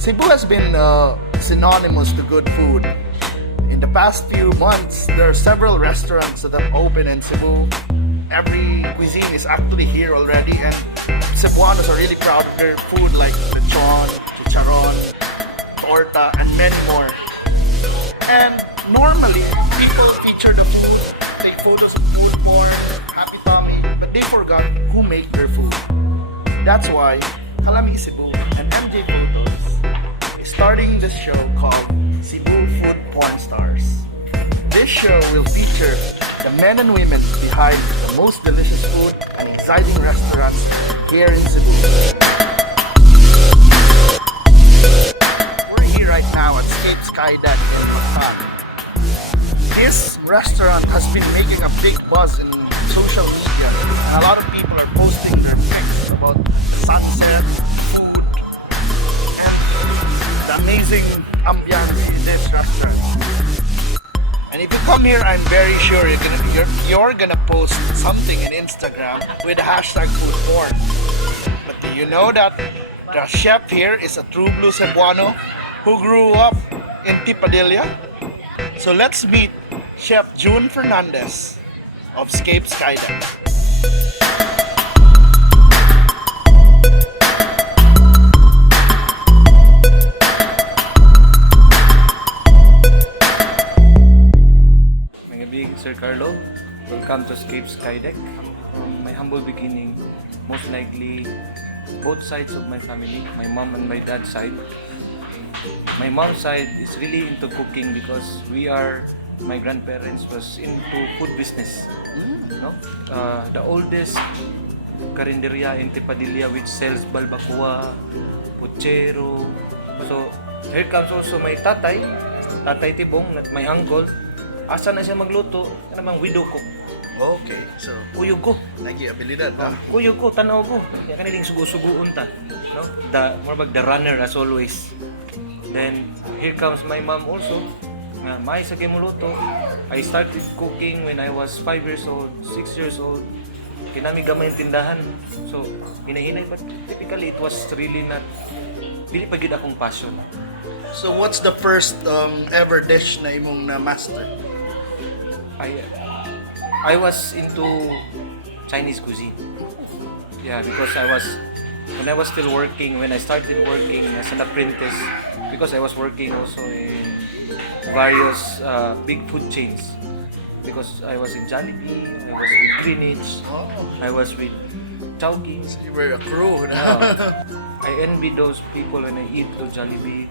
Cebu has been synonymous to good food. In the past few months, there are several restaurants that have opened in Cebu. Every cuisine is actually here already, and Cebuanos are really proud of their food like lechon, chicharon, torta, and many more. And normally, people feature the food, take photos of food porn, happy tummy, but they forgot who make their food. That's why Kalami Cebu and MJ Photos is starting this show called Cebu Foodporn Stars. This show will feature the men and women behind the most delicious food and exciting restaurants here in Cebu. We're here right now at Scape Sky Deck in Mactan. This restaurant has been making a big buzz in social media, and a lot of people are posting their pics about the sunset, food, and the amazing ambiance in this restaurant. And if you come here, I'm very sure you're gonna post something in Instagram with the hashtag foodporn. But do you know that the chef here is a true blue Cebuano who grew up in Tipadilla? So let's meet Chef June Fernandez of Scape Skydeck. Sir Carlo, welcome to Scape Skydeck. From my humble beginning, most likely both sides of my family, my mom and my dad's side. My mom's side is really into cooking because my grandparents was into food business. No? The oldest Carenderia in Tipadilla which sells Balbacua, pochero. So here comes also my tatay Tibong, my uncle. Asa na siya magluto, kanang widow cook. Okay, so Kuyog ko. nag-abilidad. Kuyog ko, tanaw ko. Kaya kanilang sugo-sugoon ta. No? More like the runner as always. Then, here comes my mom also. May sa muluto. I started cooking when I was 5 years old, 6 years old. Kinami gamay ang tindahan. So, hinahinay. But typically, it was really not, dili pa gid akong passion. So what's the first ever dish na imong na-master? I was into Chinese cuisine. Yeah, because when I was still working, when I started working as an apprentice, because I was working also in various big food chains. Because I was in Jollibee, I was with Greenwich, I was with Chowking. So you were a crew. I envy those people when I eat to Jollibee.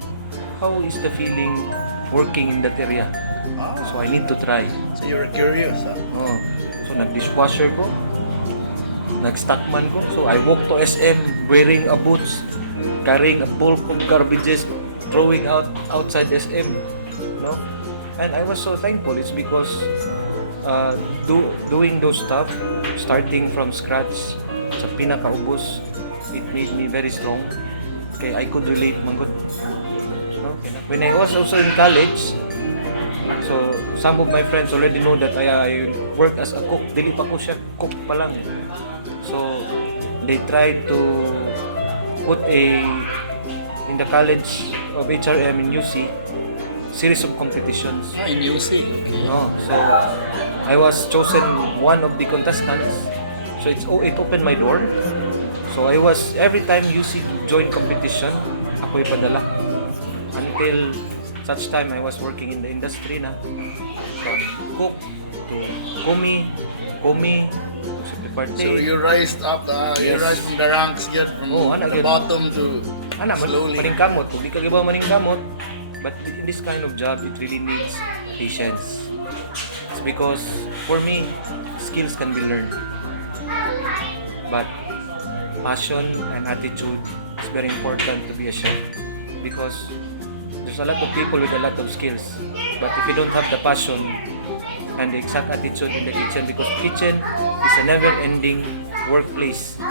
How is the feeling working in that area? So I need to try. So you were curious, huh? So nag-dishwasher ko, nag-stockman ko. So I walked to SM wearing a boots, carrying a bulk of garbages, throwing outside SM. No? And I was so thankful. It's because doing those stuff, starting from scratch, sa pinakaubos, it made me very strong. Okay, I could relate manggod. No? When I was also in college, so some of my friends already know that I work as a cook. Dili pa ko siya cook pa lang. So they tried to put in the college of HRM in UC series of competitions. In UC, okay. No, so I was chosen one of the contestants. So it opened my door. So I was every time UC join competition, ako'y padala. Until such time I was working in the industry na, from cook to komi to secretary. So you rise up, you Yes. rise from the ranks, get from the bottom to slowly. Maningkamot. Kung di ka gibaw maningkamot, but in this kind of job, it really needs patience. It's because for me, skills can be learned, but passion and attitude is very important to be a chef because there's a lot of people with a lot of skills, but if you don't have the passion and the exact attitude in the kitchen, because kitchen is a never-ending workplace.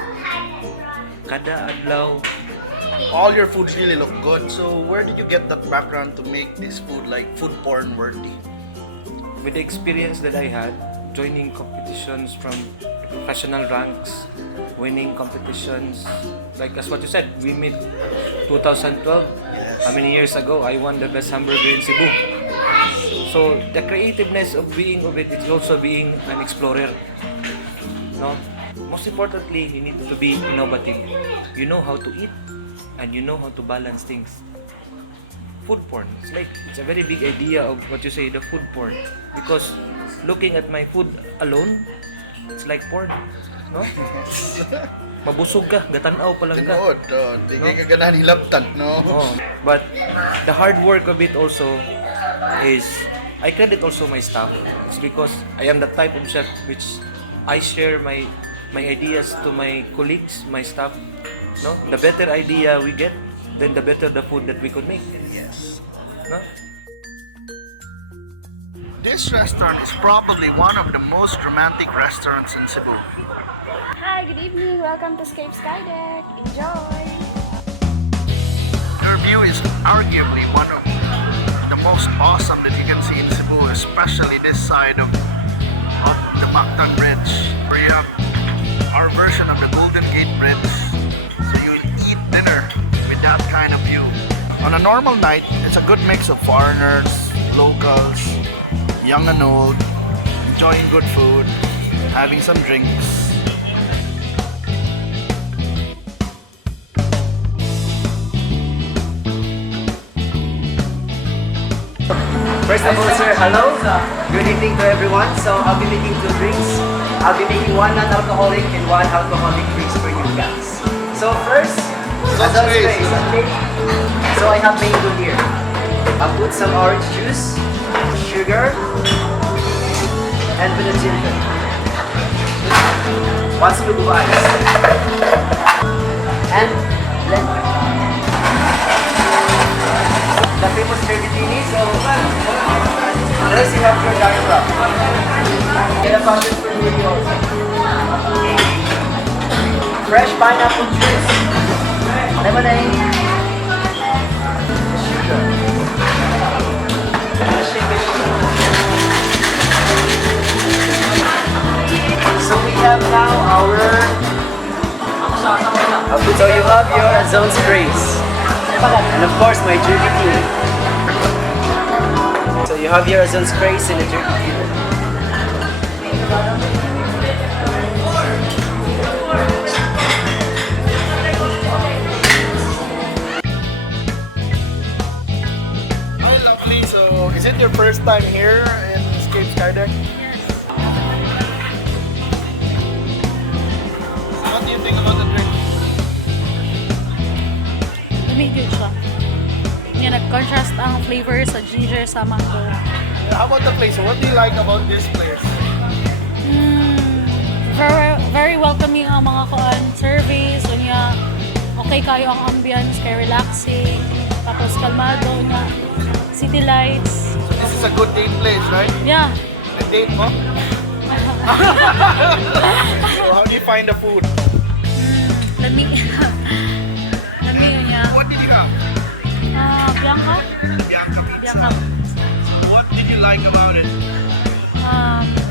Kada adlaw, All your foods really look good. So where did you get that background to make this food like food porn worthy? with the experience that I had, joining competitions from professional ranks, winning competitions, like as what you said, we met 2012. Yes. How many years ago, I won the best hamburger in Cebu. So the creativeness of being of it is also being an explorer. No? Most importantly, you need to be innovative. You know how to eat and you know how to balance things. Food porn. It's a very big idea of what you say, the food porn. Because looking at my food alone, it's like porn. No? Mabusog ka, gatanaw pa lang ka. Tinood, di ka ganahan hilabtan, no? Oh, but the hard work of it also is, I credit also my staff. It's because I am the type of chef which I share my ideas to my colleagues, my staff. No? The better idea we get, then the better the food that we could make. Yes. No? This restaurant is probably one of the most romantic restaurants in Cebu. Hi, good evening. Welcome to Scape Skydeck. Enjoy! Your view is arguably one of the most awesome that you can see in Cebu, especially this side of the Mactan Bridge, where you have our version of the Golden Gate Bridge. So you'll eat dinner with that kind of view. On a normal night, it's a good mix of foreigners, locals, young and old, enjoying good food, having some drinks. First of all, sir, hello. Good evening to everyone. So I'll be making 2 drinks. I'll be making 1 non-alcoholic and 1 alcoholic drinks for you guys. So first, adult space. Okay. So I have mango here. I'll put some orange juice, sugar, and with a ginger. 1 scoop of ice. And lemon. The famous Cervitini, so unless you have your dark rum. Get a bucket for you also. Fresh pineapple juice, lemonade, sugar, so we have now our, so you have your Zone's Grace. And of course, my jerky tea. So you have your Azon's Grace and a jerky tea. Hi, lovely. So, is it your first time here in Scape Skydeck? Yes. What do you think about the drink? Lumigid siya. Yan, nag-contrast ang flavor sa ginger sa mango. How about the place? What do you like about this place? Very, very welcoming ang mga service. So niya, okay kayo ang ambiance, kay relaxing. Tapos kalmado niya. City lights. This is a good date place, right? Yeah. A date mo? So how do you find the food? Lami. Lami niya. What did you have? Bianca? Bianca pizza. Bianca. What did you like about it?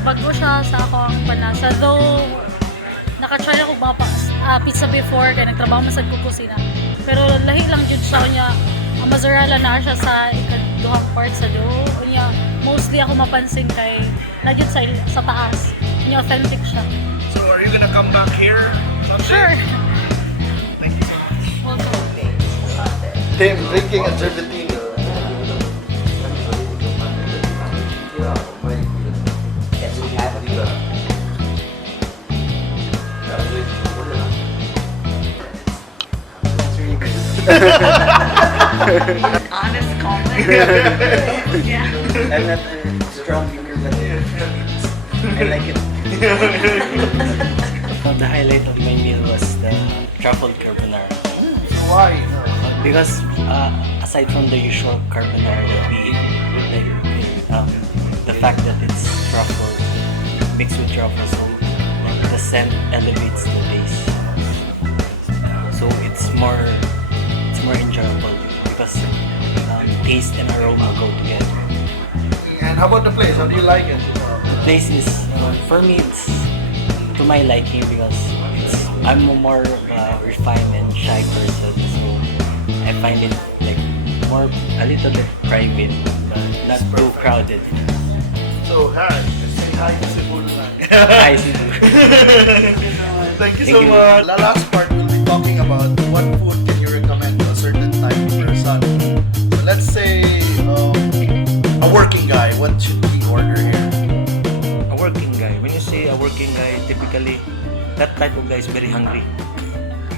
Bago siya sa ako ang panasa. Though, nakatry ako ba pizza before, kaya nagtrabaho mo sa kusina. Pero lahi lang jud siya niya. Ang mozzarella na siya sa ikaduhang part sa dough. Niya, mostly ako mapansin kay lagi sa taas. Niya authentic siya. So are you gonna come back here someday? Sure. Thank you so much. Welcome. Tim drinking a Cervitino. Yes, we have a few. It's really good. Honest comment. Yeah. I'm not a strong drinker, but I like it. The highlight of my meal was the truffle carbonara. Why? Because aside from the usual carbonara that we eat, the fact that it's truffle mixed with truffle, so like the scent elevates the taste. So it's more enjoyable because taste and aroma go together. And how about the place? How do you like it? The place is for me it's to my liking because I'm a more of a refined and shy person, so I find it like more a little bit private, but not too crowded. So, Harry, let's say hi to Cebu. Hi, Cebu. Thank you Thank so you. much. The last part, we'll be talking about what food can you recommend to a certain type of person. So let's say a working guy, what should he order here? A working guy. When you say a working guy, typically that type of guy is very hungry,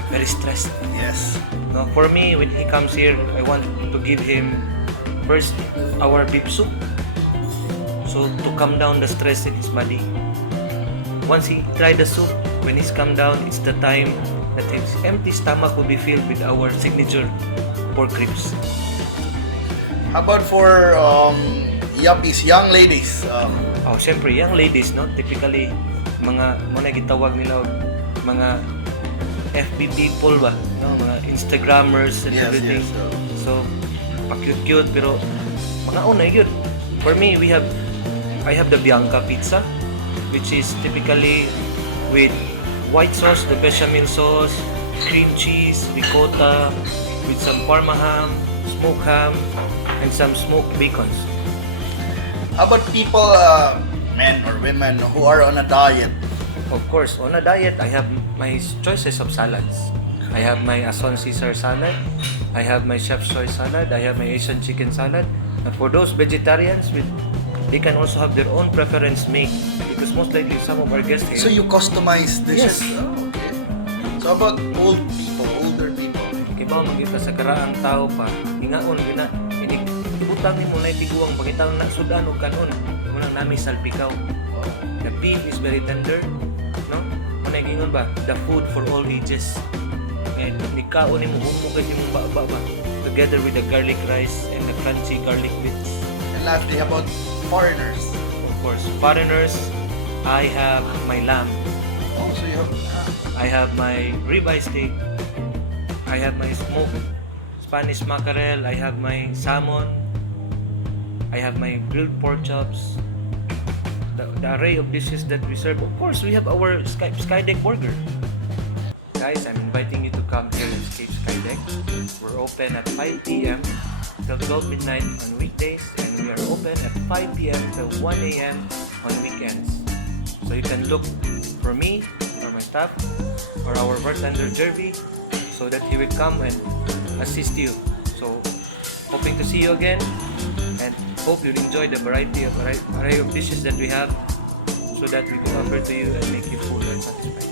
very stressed. Yes. No, for me, when he comes here, I want to give him first our beef soup. So to calm down the stress in his body. Once he tried the soup, when he's come down, it's the time that his empty stomach will be filled with our signature pork ribs. How about for yuppies, young ladies? Oh, syempre, young ladies, no? Typically, mga gitawag nila mga FB people ba? No? Mga Instagrammers and Yes, everything. yes. So, pa-cute-cute, pero mga una yun. For me, I have the Bianca pizza, which is typically with white sauce, the bechamel sauce, cream cheese, ricotta, with some parma ham, smoked ham, and some smoked bacons. How about people, men or women who are on a diet? Of course, on a diet, I have my choices of salads. I have my Ason Caesar salad, I have my Chef's Choice salad, I have my Asian chicken salad. And for those vegetarians, they can also have their own preference made because most likely some of our guests here. So you customize dishes? Yes. Okay. So about older people? Kaya ba magkita sa karaang tao pa, hingaon, ibutang ni mo na itiguang pagkitang na sudan o kanon, unang nami salpikaw. The beef is very tender, no? Muna gingon ba? The food for all ages. Ngayon, nikaon ni mo humukay ni mong baba ba? Together with the garlic rice and the crunchy garlic bits. And lastly, how about foreigners? Of course, foreigners, I have my lamb. Oh, so you have... I have my ribeye steak. I have my smoked Spanish mackerel. I have my salmon. I have my grilled pork chops. The array of dishes that we serve. Of course, we have our Sky Deck burger. Guys, I'm inviting you to come here at Scape Skydeck. We're open at 5 p.m. till 12 midnight on weekdays, and we are open at 5 p.m. till 1 a.m. on weekends. So you can look for me, or my staff, or our bartender Jerby, so that he will come and assist you. So, hoping to see you again, and hope you enjoy the variety of array of dishes that we have, so that we can offer to you and make you full and satisfied.